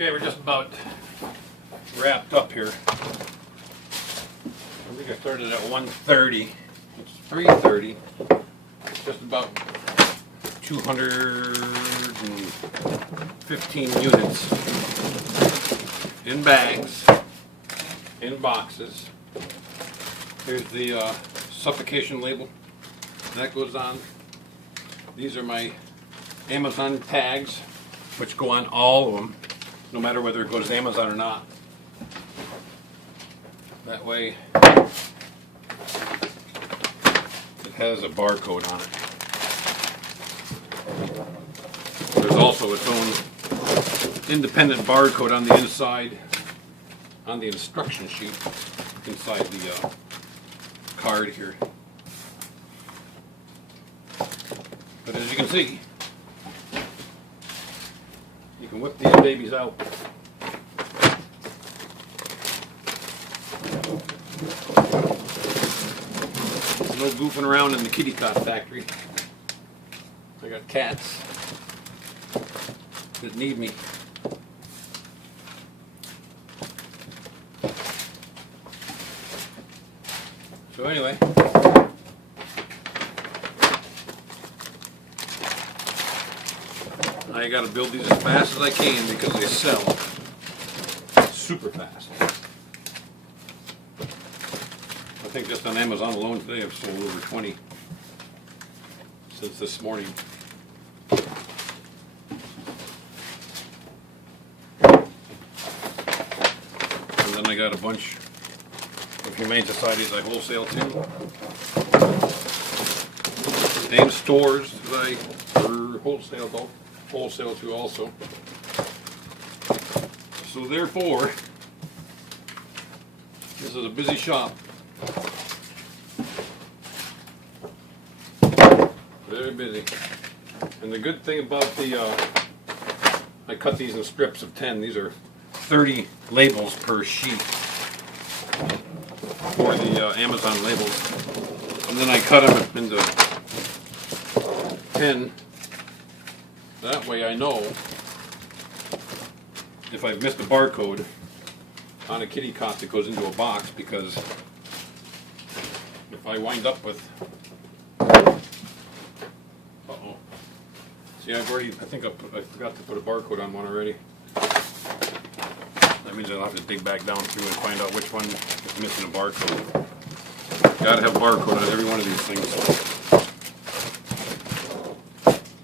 Okay, we're just about wrapped up here. I think I started at 1:30. It's 3:30. Just about 215 units in bags, in boxes. Here's the suffocation label. That goes on. These are my Amazon tags, which go on all of them, no matter whether it goes to Amazon or not. That way it has a barcode on it. There's also its own independent barcode on the inside, on the instruction sheet, inside the card here. But as you can see, you can whip these babies out. There's no goofing around in the Kitty Cot factory. I got cats that need me. So anyway, I gotta build these as fast as I can because they sell super fast. I think just on Amazon alone today I've sold over 20 since this morning. And then I got a bunch of Humane Societies I wholesale to, and stores that I wholesale to also. So therefore, this is a busy shop. Very busy. And the good thing about the, I cut these in strips of 10. These are 30 labels per sheet for the Amazon labels. And then I cut them into 10. That way I know if I've missed a barcode on a Kitty Cot that goes into a box, because if I wind up with, see, I think I forgot to put a barcode on one already. That means I'll have to dig back down through and find out which one is missing a barcode. Gotta have a barcode on every one of these things.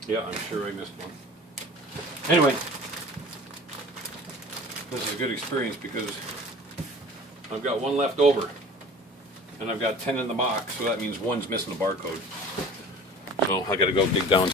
Yeah, I'm sure I missed one. Anyway, this is a good experience because I've got one left over and I've got 10 in the box, so that means one's missing a barcode. So I gotta go dig down